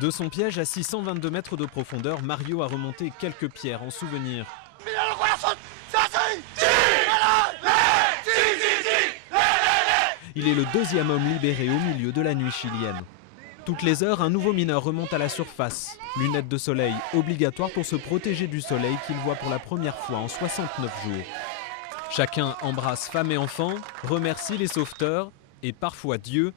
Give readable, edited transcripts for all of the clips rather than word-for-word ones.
De son piège à 622 mètres de profondeur, Mario a remonté quelques pierres en souvenir. Il est le deuxième homme libéré au milieu de la nuit chilienne. Toutes les heures, un nouveau mineur remonte à la surface. Lunettes de soleil obligatoires pour se protéger du soleil qu'il voit pour la première fois en 69 jours. Chacun embrasse femme et enfants, remercie les sauveteurs et parfois Dieu,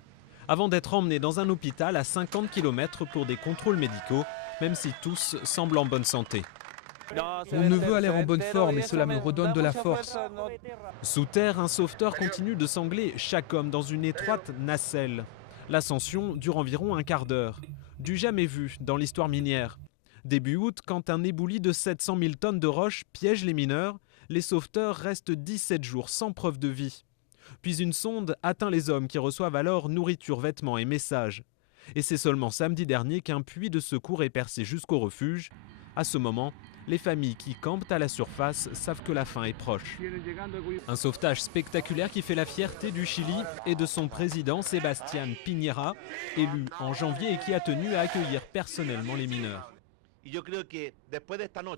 avant d'être emmené dans un hôpital à 50 km pour des contrôles médicaux, même si tous semblent en bonne santé. On ne veut aller en bonne forme et cela me redonne de la force. Sous terre, un sauveteur continue de sangler chaque homme dans une étroite nacelle. L'ascension dure environ un quart d'heure. Du jamais vu dans l'histoire minière. Début août, quand un éboulis de 700 000 tonnes de roches piège les mineurs, les sauveteurs restent 17 jours sans preuve de vie. Puis une sonde atteint les hommes qui reçoivent alors nourriture, vêtements et messages. Et c'est seulement samedi dernier qu'un puits de secours est percé jusqu'au refuge. À ce moment, les familles qui campent à la surface savent que la fin est proche. Un sauvetage spectaculaire qui fait la fierté du Chili et de son président Sebastián Piñera, élu en janvier et qui a tenu à accueillir personnellement les mineurs.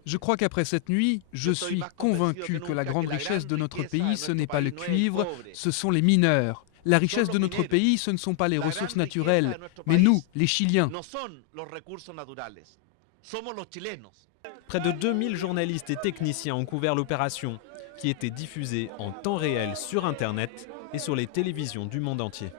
Je crois qu'après cette nuit, je suis convaincu que la grande richesse de notre pays, ce n'est pas le cuivre, ce sont les mineurs. La richesse de notre pays, ce ne sont pas les ressources naturelles, mais nous, les Chiliens. Près de 2000 journalistes et techniciens ont couvert l'opération, qui était diffusée en temps réel sur Internet et sur les télévisions du monde entier.